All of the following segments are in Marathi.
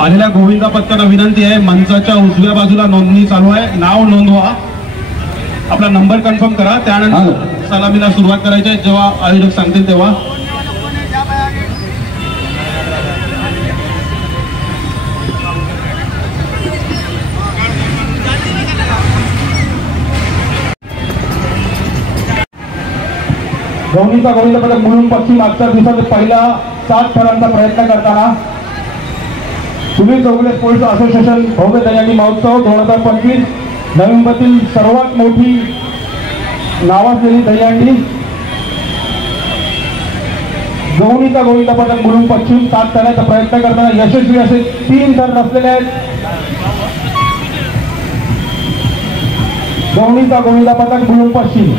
आलेल्या गोविंदा पथकाला विनंती आहे, मंचाच्या उजव्या बाजूला नोंदणी चालू आहे, नाव नोंदवा, आपला नंबर कन्फर्म करा, त्यानंतर सलामीला सुरुवात करायची आहे जेव्हा आयोजक सांगतील तेव्हा. गवळीचा गोविंद पथक मुलुंड पश्चिम मागच्या दिवसात पहिला 7 थरांचा प्रयत्न करताना सुनील चौगुले स्पोर्ट्स असोसिएशन भव्य दहीहंडी महोत्सव 2025 नवी मुंबईतील सर्वात मोठी नावाजलेली दहीहंडी. गवळीचा गोविंद पथक मुलुंड पश्चिम 7 थरांचा प्रयत्न करताना यशस्वी असे 3 थर रचलेले आहेत. गवळीचा गोविंद पथक मुलुंड पश्चिम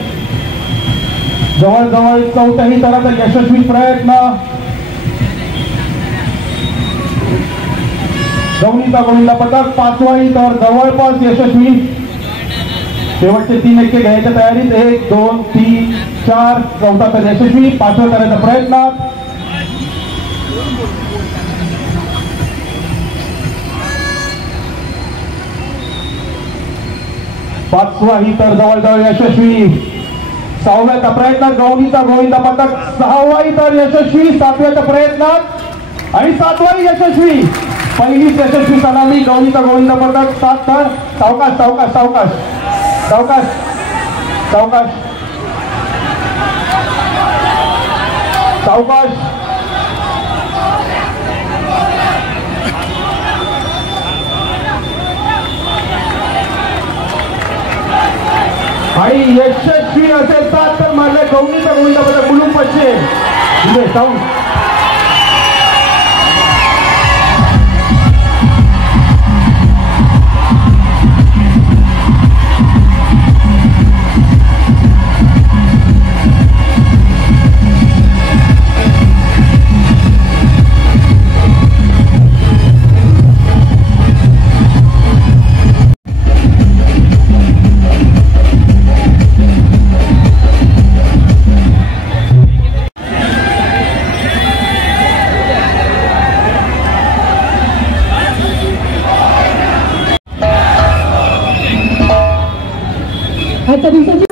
जवळजवळ 4थ्याही थराचा यशस्वी प्रयत्न. गवळीचा गोविंद पथक 5वाही थर जवळपास यशस्वी. शेवटचे 3 एक्के घ्यायच्या तयारीत. 1 2 3 4 4था थर यशस्वी. 5व्या थराचा प्रयत्न. पाचवाही थर जवळजवळ यशस्वी. 6व्याचा प्रयत्न गवळीचा गोविंद पथक 6वाही थर यशस्वी. 7व्याच्या प्रयत्नात आणि 7वाही यशस्वी. पहिलीच यशस्वी सलामी गवळीचा गोविंद पथक 7 थर. सावकाश सावकाश सावकाश सावकाश सावकाश सावकाश. आणि यशस्वी असेल 7 थर मारले गवळीचा गोविंद पथक मुलुंड पश्चिम. साऊंड आजच्या दिवसाची